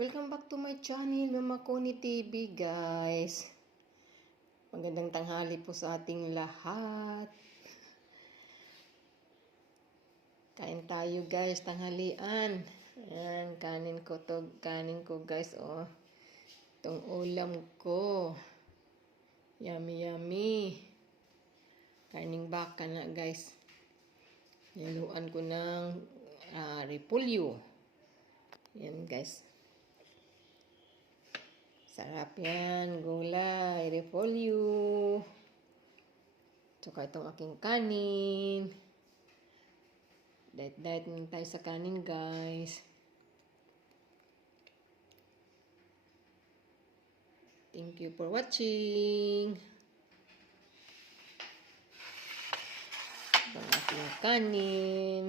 Welcome back to my channel, Mama Connie TV, guys. Magandang tanghali po sa ating lahat. Kain tayo, guys, tanghalian. Ayan, kanin ko, guys, oh. Itong ulam ko. Yummy, yummy. Karning baka na, guys. Niluan ko ng repolyo. Yan, guys. Sarap yan, gulay, repolyo. Tsaka itong aking kanin. Diet naman tayo sa kanin, guys. Thank you for watching. Itong aking kanin.